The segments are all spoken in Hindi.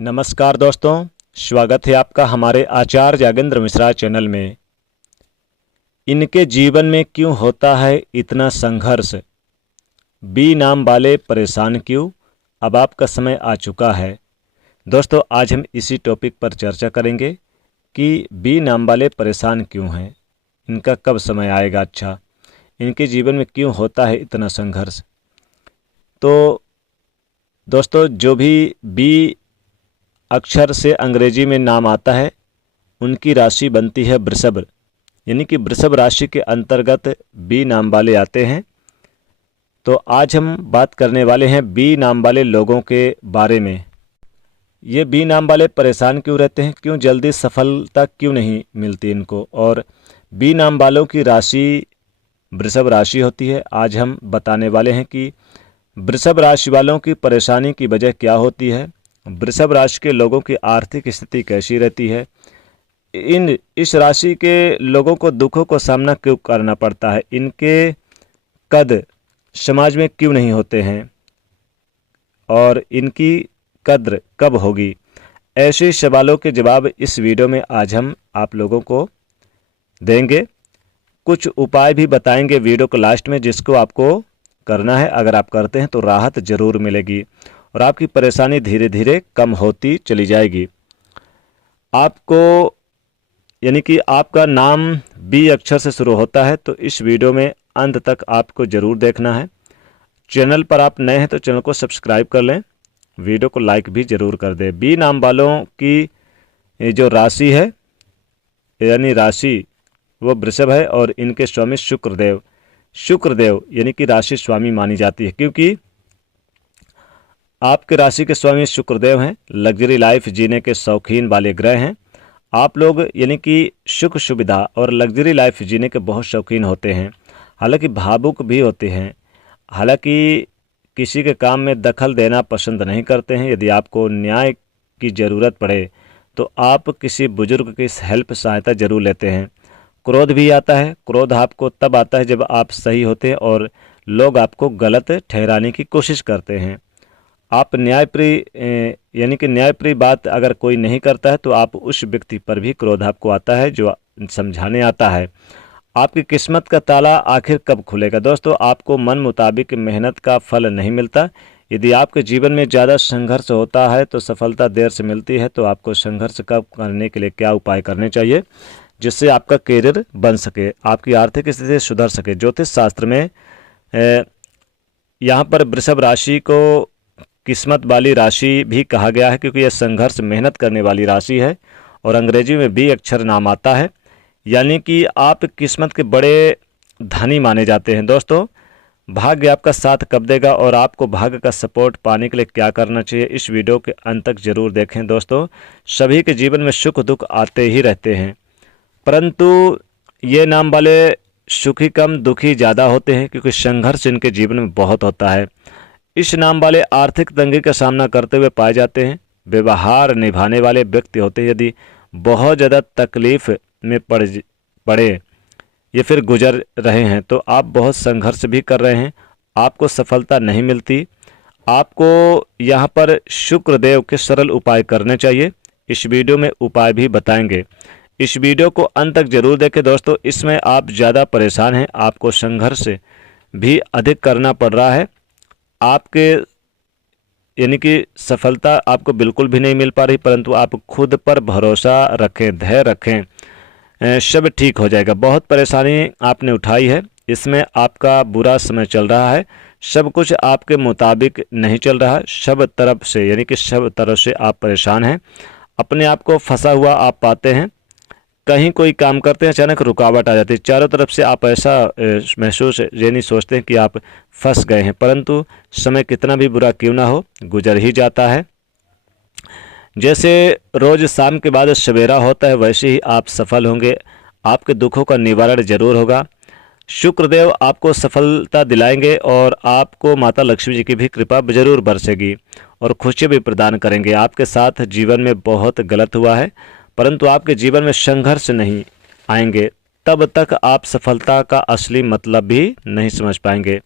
नमस्कार दोस्तों, स्वागत है आपका हमारे आचार्य यागेंद्र मिश्रा चैनल में। इनके जीवन में क्यों होता है इतना संघर्ष? बी नाम वाले परेशान क्यों? अब आपका समय आ चुका है। दोस्तों, आज हम इसी टॉपिक पर चर्चा करेंगे कि बी नाम वाले परेशान क्यों हैं, इनका कब समय आएगा अच्छा, इनके जीवन में क्यों होता है इतना संघर्ष। तो दोस्तों, जो भी बी अक्षर से अंग्रेजी में नाम आता है उनकी राशि बनती है वृषभ, यानी कि वृषभ राशि के अंतर्गत बी नाम वाले आते हैं। तो आज हम बात करने वाले हैं बी नाम वाले लोगों के बारे में। ये बी नाम वाले परेशान क्यों रहते हैं, क्यों जल्दी सफलता क्यों नहीं मिलती इनको, और बी नाम वालों की राशि वृषभ राशि होती है। आज हम बताने वाले हैं कि वृषभ राशि वालों की परेशानी की वजह क्या होती है, वृषभ राशि के लोगों की आर्थिक स्थिति कैसी रहती है, इस राशि के लोगों को दुखों को सामना क्यों करना पड़ता है, इनके कद समाज में क्यों नहीं होते हैं और इनकी कद्र कब होगी। ऐसे सवालों के जवाब इस वीडियो में आज हम आप लोगों को देंगे। कुछ उपाय भी बताएंगे वीडियो को लास्ट में, जिसको आपको करना है। अगर आप करते हैं तो राहत जरूर मिलेगी और आपकी परेशानी धीरे धीरे कम होती चली जाएगी। आपको यानी कि आपका नाम बी अक्षर से शुरू होता है, तो इस वीडियो में अंत तक आपको ज़रूर देखना है। चैनल पर आप नए हैं तो चैनल को सब्सक्राइब कर लें, वीडियो को लाइक भी ज़रूर कर दें। बी नाम वालों की जो राशि है, यानी राशि वो वृषभ है और इनके स्वामी शुक्रदेव यानी कि राशि स्वामी मानी जाती है, क्योंकि आपके राशि के स्वामी शुक्रदेव हैं। लग्जरी लाइफ जीने के शौकीन वाले ग्रह हैं। आप लोग यानी कि सुख सुविधा और लग्जरी लाइफ जीने के बहुत शौकीन होते हैं, हालांकि भावुक भी होते हैं। हालांकि किसी के काम में दखल देना पसंद नहीं करते हैं। यदि आपको न्याय की ज़रूरत पड़े तो आप किसी बुजुर्ग की हेल्प सहायता जरूर लेते हैं। क्रोध भी आता है। क्रोध आपको तब आता है जब आप सही होते हैं और लोग आपको गलत ठहराने की कोशिश करते हैं। आप न्यायप्रिय यानी कि न्यायप्रिय बात अगर कोई नहीं करता है तो आप उस व्यक्ति पर भी क्रोध आपको आता है जो समझाने आता है। आपकी किस्मत का ताला आखिर कब खुलेगा? दोस्तों, आपको मन मुताबिक मेहनत का फल नहीं मिलता। यदि आपके जीवन में ज़्यादा संघर्ष होता है तो सफलता देर से मिलती है। तो आपको संघर्ष कब करने के लिए क्या उपाय करने चाहिए जिससे आपका करियर बन सके, आपकी आर्थिक स्थिति सुधर सके। ज्योतिष शास्त्र में यहाँ पर वृषभ राशि को किस्मत वाली राशि भी कहा गया है, क्योंकि यह संघर्ष मेहनत करने वाली राशि है और अंग्रेजी में बी अक्षर नाम आता है, यानी कि आप किस्मत के बड़े धनी माने जाते हैं। दोस्तों, भाग्य आपका साथ कब देगा और आपको भाग्य का सपोर्ट पाने के लिए क्या करना चाहिए, इस वीडियो के अंत तक जरूर देखें। दोस्तों, सभी के जीवन में सुख दुख आते ही रहते हैं, परंतु ये नाम वाले सुखी कम दुखी ज़्यादा होते हैं, क्योंकि संघर्ष इनके जीवन में बहुत होता है। इस नाम वाले आर्थिक तंगी का सामना करते हुए पाए जाते हैं। व्यवहार निभाने वाले व्यक्ति होते हैं। यदि बहुत ज़्यादा तकलीफ में पड़े या फिर गुजर रहे हैं तो आप बहुत संघर्ष भी कर रहे हैं, आपको सफलता नहीं मिलती। आपको यहाँ पर शुक्रदेव के सरल उपाय करने चाहिए। इस वीडियो में उपाय भी बताएंगे। इस वीडियो को अंत तक जरूर देखें। दोस्तों, इसमें आप ज़्यादा परेशान हैं, आपको संघर्ष भी अधिक करना पड़ रहा है, आपके यानी कि सफलता आपको बिल्कुल भी नहीं मिल पा रही, परंतु आप खुद पर भरोसा रखें, धैर्य रखें, सब ठीक हो जाएगा। बहुत परेशानी आपने उठाई है, इसमें आपका बुरा समय चल रहा है, सब कुछ आपके मुताबिक नहीं चल रहा, सब तरफ से यानी कि सब तरफ से आप परेशान हैं, अपने आप को फंसा हुआ आप पाते हैं। कहीं कोई काम करते हैं, अचानक रुकावट आ जाती है, चारों तरफ से आप ऐसा महसूस यानी सोचते हैं कि आप फंस गए हैं, परंतु समय कितना भी बुरा क्यों ना हो गुजर ही जाता है। जैसे रोज शाम के बाद सवेरा होता है, वैसे ही आप सफल होंगे, आपके दुखों का निवारण जरूर होगा। शुक्रदेव आपको सफलता दिलाएंगे और आपको माता लक्ष्मी जी की भी कृपा जरूर बरसेगी और खुशी भी प्रदान करेंगे। आपके साथ जीवन में बहुत गलत हुआ है, परंतु आपके जीवन में संघर्ष नहीं आएंगे, तब तक आप सफलता का असली मतलब भी नहीं समझ पाएंगे।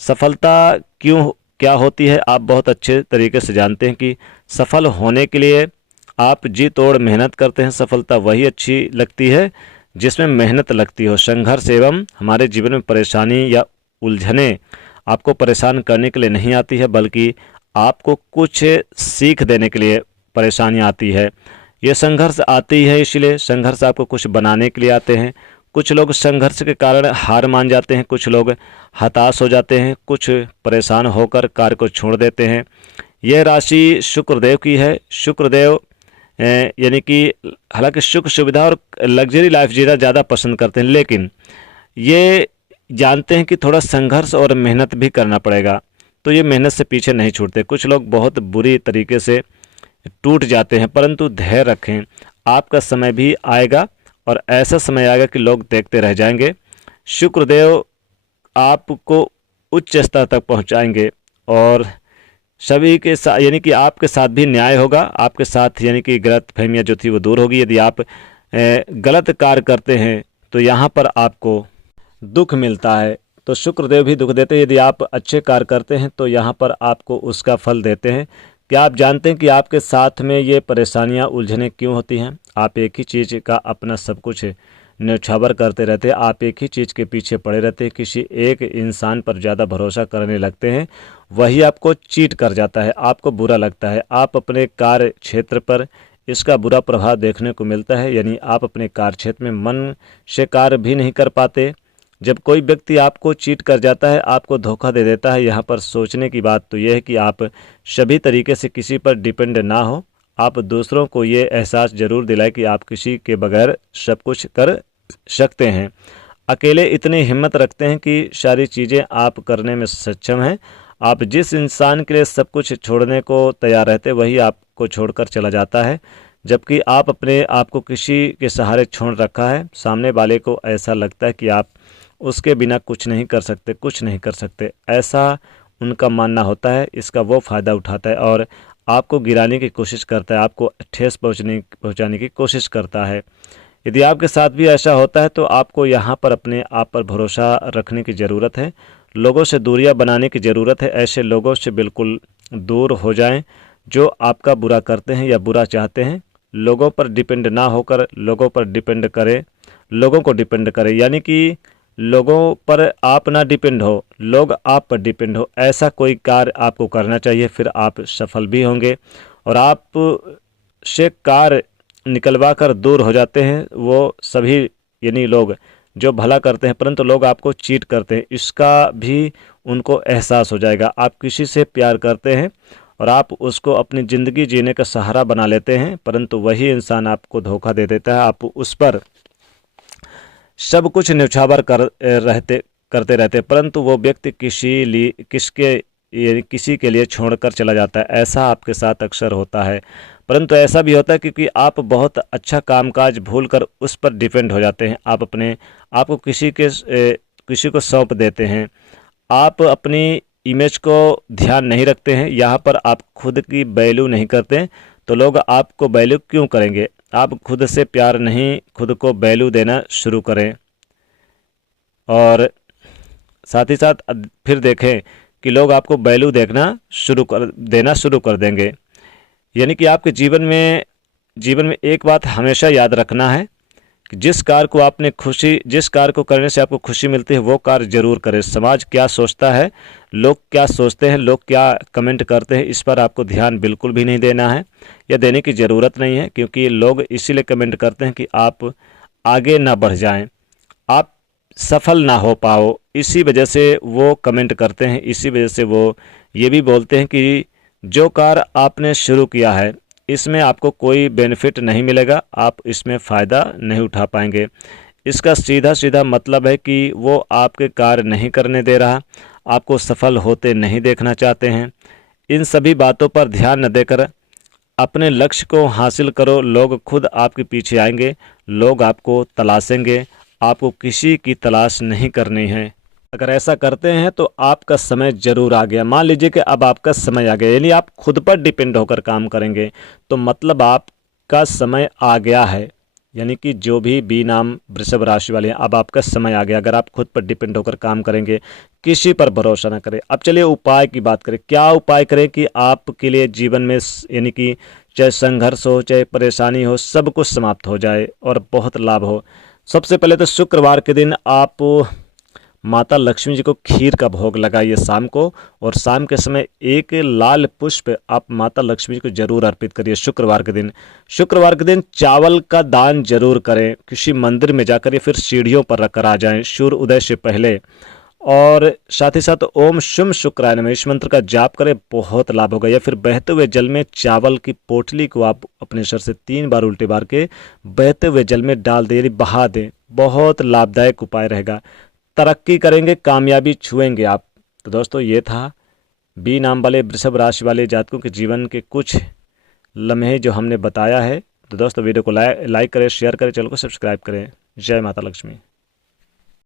सफलता क्यों क्या होती है आप बहुत अच्छे तरीके से जानते हैं कि सफल होने के लिए आप जी तोड़ मेहनत करते हैं। सफलता वही अच्छी लगती है जिसमें मेहनत लगती हो। संघर्ष एवं हमारे जीवन में परेशानी या उलझने आपको परेशान करने के लिए नहीं आती है, बल्कि आपको कुछ सीख देने के लिए परेशानी आती है। ये संघर्ष आती है, इसलिए संघर्ष आपको कुछ बनाने के लिए आते हैं। कुछ लोग संघर्ष के कारण हार मान जाते हैं, कुछ लोग हताश हो जाते हैं, कुछ परेशान होकर कार्य को छोड़ देते हैं। यह राशि शुक्रदेव की है। शुक्रदेव यानी कि हालांकि सुख सुविधा और लग्जरी लाइफ जीना ज़्यादा पसंद करते हैं, लेकिन ये जानते हैं कि थोड़ा संघर्ष और मेहनत भी करना पड़ेगा, तो ये मेहनत से पीछे नहीं छूटते। कुछ लोग बहुत बुरी तरीके से टूट जाते हैं, परंतु धैर्य रखें, आपका समय भी आएगा और ऐसा समय आएगा कि लोग देखते रह जाएंगे। शुक्रदेव आपको उच्च स्तर तक पहुंचाएंगे और सभी के साथ यानी कि आपके साथ भी न्याय होगा। आपके साथ यानी कि गलतफहमियां जो थी वो दूर होगी। यदि आप गलत कार्य करते हैं तो यहाँ पर आपको दुख मिलता है, तो शुक्रदेव भी दुख देते हैं। यदि आप अच्छे कार्य करते हैं तो यहाँ पर आपको उसका फल देते हैं। क्या आप जानते हैं कि आपके साथ में ये परेशानियाँ उलझने क्यों होती हैं? आप एक ही चीज़ का अपना सब कुछ न्यौछावर करते रहते हैं, आप एक ही चीज़ के पीछे पड़े रहते हैं, किसी एक इंसान पर ज़्यादा भरोसा करने लगते हैं, वही आपको चीट कर जाता है, आपको बुरा लगता है। आप अपने कार्य क्षेत्र पर इसका बुरा प्रभाव देखने को मिलता है, यानी आप अपने कार्य क्षेत्र में मन से कार्य भी नहीं कर पाते। जब कोई व्यक्ति आपको चीट कर जाता है, आपको धोखा दे देता है, यहाँ पर सोचने की बात तो यह है कि आप सभी तरीके से किसी पर डिपेंड ना हो। आप दूसरों को ये एहसास ज़रूर दिलाएं कि आप किसी के बगैर सब कुछ कर सकते हैं। अकेले इतनी हिम्मत रखते हैं कि सारी चीज़ें आप करने में सक्षम हैं। आप जिस इंसान के लिए सब कुछ छोड़ने को तैयार रहते वही आपको छोड़कर चला जाता है, जबकि आप अपने आप को किसी के सहारे छोड़ रखा है। सामने वाले को ऐसा लगता है कि आप उसके बिना कुछ नहीं कर सकते, कुछ नहीं कर सकते, ऐसा उनका मानना होता है। इसका वो फ़ायदा उठाता है और आपको गिराने की कोशिश करता है, आपको ठेस पहुँचाने की कोशिश करता है। यदि आपके साथ भी ऐसा होता है तो आपको यहाँ पर अपने आप पर भरोसा रखने की ज़रूरत है। लोगों से दूरियां बनाने की ज़रूरत है। ऐसे लोगों से बिल्कुल दूर हो जाएं जो आपका बुरा करते हैं या बुरा चाहते हैं। लोगों पर डिपेंड ना होकर लोगों पर डिपेंड करें, लोगों को डिपेंड करें, यानी कि लोगों पर आप ना डिपेंड हो, लोग आप पर डिपेंड हो। ऐसा कोई कार्य आपको करना चाहिए, फिर आप सफल भी होंगे। और आप से कार्य निकलवा कर दूर हो जाते हैं वो सभी यानी लोग जो भला करते हैं, परंतु लोग आपको चीट करते हैं, इसका भी उनको एहसास हो जाएगा। आप किसी से प्यार करते हैं और आप उसको अपनी ज़िंदगी जीने का सहारा बना लेते हैं, परंतु वही इंसान आपको धोखा दे देता है। आप उस पर सब कुछ न्यौछावर करते रहते, परंतु वो व्यक्ति किसी के लिए छोड़कर चला जाता है। ऐसा आपके साथ अक्सर होता है। परंतु ऐसा भी होता है क्योंकि आप बहुत अच्छा कामकाज भूलकर उस पर डिपेंड हो जाते हैं। आप अपने आप को किसी को सौंप देते हैं। आप अपनी इमेज को ध्यान नहीं रखते हैं, यहाँ पर आप खुद की वैल्यू नहीं करते हैं, तो लोग आपको वैल्यू क्यों करेंगे? आप खुद से प्यार नहीं, खुद को वैल्यू देना शुरू करें। और साथ ही साथ फिर देखें कि लोग आपको वैल्यू देना शुरू कर देंगे। यानी कि आपके जीवन में एक बात हमेशा याद रखना है कि जिस कार्य को करने से आपको खुशी मिलती है वो कार्य जरूर करें। समाज क्या सोचता है, लोग क्या सोचते हैं, लोग क्या कमेंट करते हैं, इस पर आपको ध्यान बिल्कुल भी नहीं देना है या देने की ज़रूरत नहीं है, क्योंकि लोग इसीलिए कमेंट करते हैं कि आप आगे ना बढ़ जाएं, आप सफल ना हो पाओ, इसी वजह से वो कमेंट करते हैं। इसी वजह से वो ये भी बोलते हैं कि जो कार्य आपने शुरू किया है इसमें आपको कोई बेनिफिट नहीं मिलेगा, आप इसमें फ़ायदा नहीं उठा पाएंगे। इसका सीधा सीधा मतलब है कि वो आपके कार्य नहीं करने दे रहा, आपको सफल होते नहीं देखना चाहते हैं। इन सभी बातों पर ध्यान न देकर अपने लक्ष्य को हासिल करो। लोग खुद आपके पीछे आएंगे, लोग आपको तलाशेंगे, आपको किसी की तलाश नहीं करनी है। अगर ऐसा करते हैं तो आपका समय ज़रूर आ गया। मान लीजिए कि अब आपका समय आ गया, यानी आप खुद पर डिपेंड होकर काम करेंगे, तो मतलब आपका समय आ गया है। यानी कि जो भी बी नाम वृषभ राशि वाले हैं, अब आपका समय आ गया। अगर आप खुद पर डिपेंड होकर काम करेंगे, किसी पर भरोसा ना करें। अब चलिए उपाय की बात करें। क्या उपाय करें कि आपके लिए जीवन में यानी कि चाहे संघर्ष हो, चाहे परेशानी हो, सब कुछ समाप्त हो जाए और बहुत लाभ हो। सबसे पहले तो शुक्रवार के दिन आप माता लक्ष्मी जी को खीर का भोग लगाइए शाम को, और शाम के समय एक लाल पुष्प आप माता लक्ष्मी जी को जरूर अर्पित करिए शुक्रवार के दिन। शुक्रवार के दिन चावल का दान जरूर करें, किसी मंदिर में जाकर या फिर सीढ़ियों पर रखकर आ जाएं सूर्य उदय से पहले। और साथ ही साथ ओम शुम शुक्राय नमः इस मंत्र का जाप करें, बहुत लाभ होगा। या फिर बहते हुए जल में चावल की पोटली को आप अपने सर से 3 बार उल्टे बार के बहते हुए जल में डाल दें, यानी बहा दें, बहुत लाभदायक उपाय रहेगा। तरक्की करेंगे, कामयाबी छुएंगे आप। तो दोस्तों ये था बी नाम वाले वृषभ राशि वाले जातकों के जीवन के कुछ लम्हे जो हमने बताया है। तो दोस्तों वीडियो को लाइक करें, शेयर करें, चैनल को सब्सक्राइब करें। जय माता लक्ष्मी।